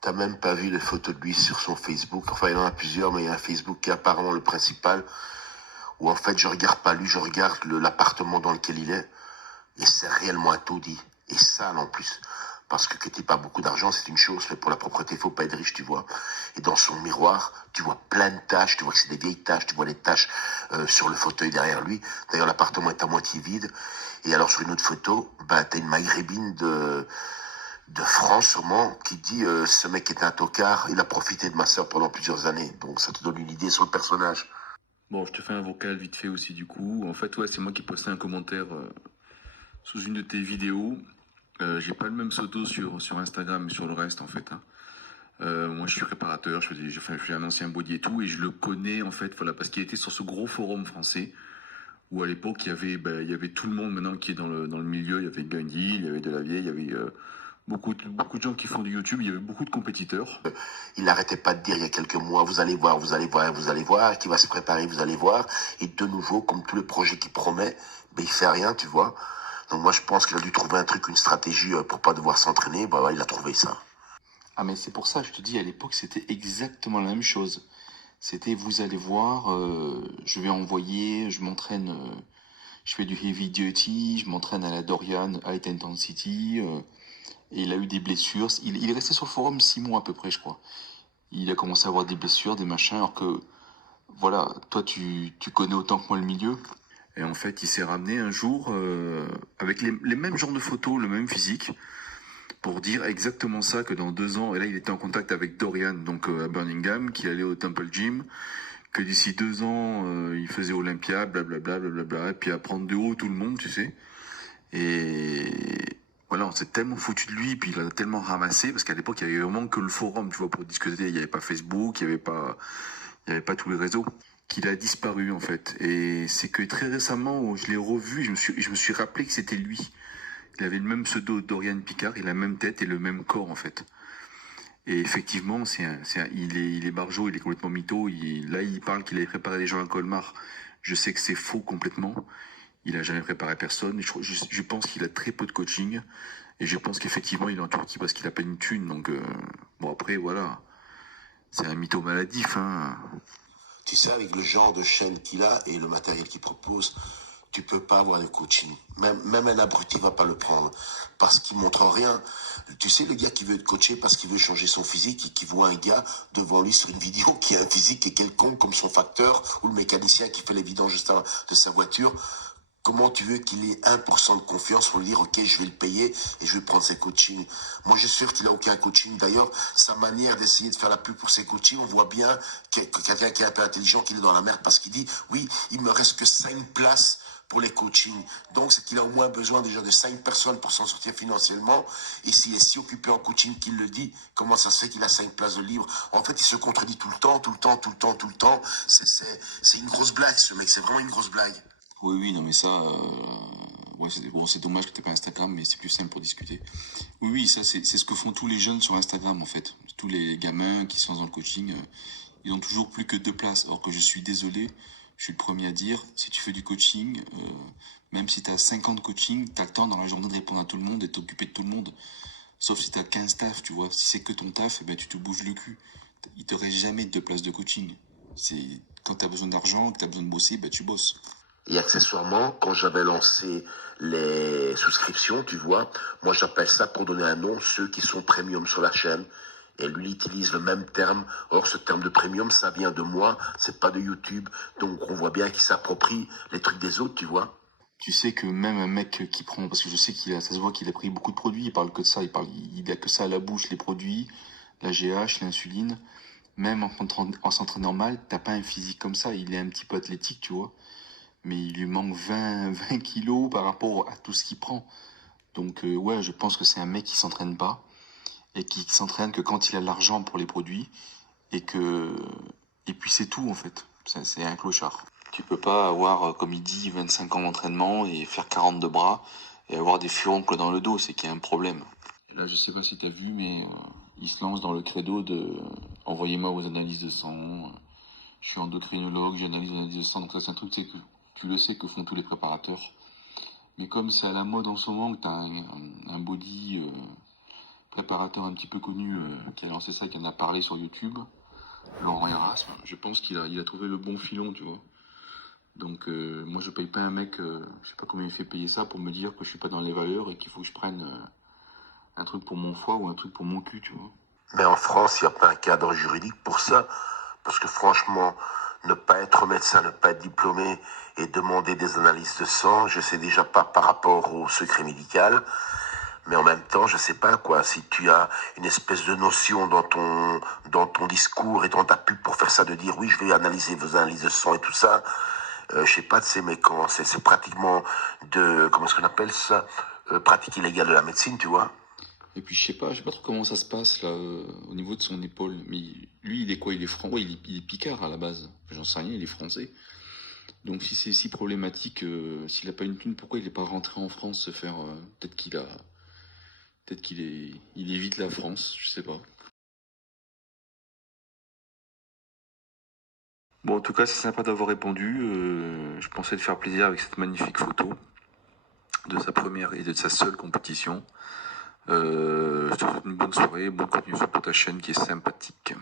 T'as même pas vu les photos de lui sur son Facebook. Enfin, il en a plusieurs, mais il y a un Facebook qui est apparemment le principal. Où en fait, je regarde pas lui, je regarde l'appartement dans lequel il est. Et c'est réellement un taudis. Et sale en plus. Parce que t'aies pas beaucoup d'argent, c'est une chose, mais pour la propreté, il faut pas être riche, tu vois. Et dans son miroir, tu vois plein de taches, tu vois que c'est des vieilles taches, tu vois les taches sur le fauteuil derrière lui. D'ailleurs, l'appartement est à moitié vide. Et alors, sur une autre photo, bah, t'as une maghrébine de France, sûrement, qui dit ce mec est un tocard, il a profité de ma sœur pendant plusieurs années. Donc, ça te donne une idée sur le personnage. Bon, je te fais un vocal vite fait aussi du coup. En fait, ouais, c'est moi qui postais un commentaire sous une de tes vidéos. J'ai pas le même pseudo sur Instagram, mais sur le reste en fait, hein. Moi, je suis réparateur, je fais un ancien body et tout, et je le connais en fait, voilà, parce qu'il était sur ce gros forum français où à l'époque il y avait tout le monde maintenant qui est dans le milieu. Il y avait Gundy, il y avait Delavier, il y avait beaucoup de gens qui font du YouTube, il y avait beaucoup de compétiteurs. Il n'arrêtait pas de dire il y a quelques mois, vous allez voir, vous allez voir, vous allez voir, qu'il va se préparer, vous allez voir. Et de nouveau, comme tous les projets qu'il promet, ben, il fait rien, tu vois. Donc moi, je pense qu'il a dû trouver un truc, une stratégie pour pas devoir s'entraîner. Bah, ouais, il a trouvé ça. Ah mais c'est pour ça, je te dis, à l'époque, c'était exactement la même chose. C'était, vous allez voir, je vais envoyer, je m'entraîne, je fais du heavy duty, je m'entraîne à la Dorian High Intensity, et il a eu des blessures. Il est resté sur le forum 6 mois à peu près, je crois. Il a commencé à avoir des blessures, des machins, alors que, voilà, toi, tu connais autant que moi le milieu. Et en fait, il s'est ramené un jour avec les mêmes genres de photos, le même physique, pour dire exactement ça, que dans 2 ans, et là il était en contact avec Dorian, donc à Birmingham, qui allait au Temple Gym, que d'ici 2 ans, il faisait Olympia, blablabla, blablabla, et puis à prendre de haut tout le monde, tu sais. Et voilà, on s'est tellement foutu de lui, puis il a tellement ramassé, parce qu'à l'époque, il y avait vraiment que le forum, tu vois, pour discuter. Il n'y avait pas Facebook, il y avait pas tous les réseaux, qu'il a disparu, en fait. Et c'est que très récemment, je l'ai revu, je me suis rappelé que c'était lui. Il avait le même pseudo Dorian Picard, il a la même tête et le même corps, en fait. Et effectivement, il est barjot, il est complètement mytho. Là, il parle qu'il avait préparé les gens à Colmar. Je sais que c'est faux complètement. Il a jamais préparé personne. Je pense qu'il a très peu de coaching. Et je pense qu'effectivement, il est en Turquie parce qu'il a pas une thune. Donc, bon, après, voilà. C'est un mytho maladif, hein. Tu sais, avec le genre de chaîne qu'il a et le matériel qu'il propose, tu peux pas avoir de coaching. Même un abruti va pas le prendre parce qu'il montre rien. Tu sais, le gars qui veut être coaché parce qu'il veut changer son physique et qui voit un gars devant lui sur une vidéo qui a un physique qui est quelconque comme son facteur ou le mécanicien qui fait les vidanges de sa voiture. Comment tu veux qu'il ait 1% de confiance pour lui dire, ok, je vais le payer et je vais prendre ses coachings. Moi, je suis sûr qu'il a aucun coaching. D'ailleurs, sa manière d'essayer de faire la pub pour ses coachings, on voit bien que quelqu'un qui est un peu intelligent, qu'il est dans la merde parce qu'il dit, oui, il me reste que 5 places pour les coachings. Donc, c'est qu'il a au moins besoin déjà de 5 personnes pour s'en sortir financièrement. Et s'il est si occupé en coaching qu'il le dit, comment ça se fait qu'il a 5 places de libre? En fait, il se contredit tout le temps, tout le temps, tout le temps, tout le temps. C'est une grosse blague, ce mec. C'est vraiment une grosse blague. Oui, oui, non, mais ça, ouais, c'est dommage que t'aies pas Instagram, mais c'est plus simple pour discuter. Oui, oui, ça, c'est ce que font tous les jeunes sur Instagram, en fait. Tous les gamins qui sont dans le coaching, ils ont toujours plus que 2 places. Alors que je suis désolé, je suis le premier à dire, si tu fais du coaching, même si t'as 50 coachings, t'as le temps dans la journée de répondre à tout le monde et t'occuper de tout le monde. Sauf si t'as 15 tafs, tu vois. Si c'est que ton taf, eh ben, tu te bouges le cul. Il t'aurait jamais 2 places de coaching. C'est quand t'as besoin d'argent, que t'as besoin de bosser, ben, tu bosses. Et accessoirement, quand j'avais lancé les souscriptions, tu vois, moi j'appelle ça, pour donner un nom, ceux qui sont premium sur la chaîne. Et lui il utilise le même terme. Or, ce terme de premium, ça vient de moi, c'est pas de YouTube. Donc on voit bien qu'il s'approprie les trucs des autres, tu vois. Tu sais que même un mec qui prend, parce que je sais ça se voit qu'il a pris beaucoup de produits, il parle que de ça, il a que ça à la bouche, les produits, la GH, l'insuline. Même en s'entraînant mal, t'as pas un physique comme ça, il est un petit peu athlétique, tu vois. Mais il lui manque 20 kilos par rapport à tout ce qu'il prend. Donc, ouais, je pense que c'est un mec qui s'entraîne pas, et qui s'entraîne que quand il a l'argent pour les produits, et que, et puis c'est tout, en fait. C'est un clochard. Tu peux pas avoir, comme il dit, 25 ans d'entraînement et faire 40 de bras et avoir des furoncles dans le dos, c'est qu'il y a un problème. Et là, je sais pas si t'as vu, mais il se lance dans le credo de envoyez-moi vos analyses de sang. Je suis endocrinologue, j'analyse vos analyses de sang. Donc ça, c'est un truc, c'est que tu le sais que font tous les préparateurs. Mais comme c'est à la mode en ce moment, que t'as un body préparateur un petit peu connu qui a lancé ça, qui en a parlé sur YouTube, Laurent Erasme. Je pense qu'il a trouvé le bon filon, tu vois. Donc moi je paye pas un mec, je sais pas combien il fait payer ça pour me dire que je suis pas dans les valeurs et qu'il faut que je prenne un truc pour mon foie ou un truc pour mon cul, tu vois. Mais en France, il n'y a pas un cadre juridique pour ça. Parce que franchement, ne pas être médecin, ne pas être diplômé et demander des analyses de sang, je sais déjà pas par rapport au secret médical. Mais en même temps, je sais pas quoi, si tu as une espèce de notion dans ton discours et dans ta pub pour faire ça, de dire oui, je vais analyser vos analyses de sang et tout ça, je sais pas de ces mais quand c'est pratiquement comment est-ce qu'on appelle ça, pratique illégale de la médecine, tu vois. Et puis je sais pas trop comment ça se passe là au niveau de son épaule. Mais lui, il est quoi? Il est ouais, il est picard à la base. J'en sais rien, il est français. Donc si c'est si problématique, s'il a pas une thune, pourquoi il est pas rentré en France se faire peut-être il évite la France, je sais pas. Bon, en tout cas, c'est sympa d'avoir répondu. Je pensais te faire plaisir avec cette magnifique photo de sa première et de sa seule compétition. Je te souhaite une bonne soirée, bonne continuation pour ta chaîne qui est sympathique.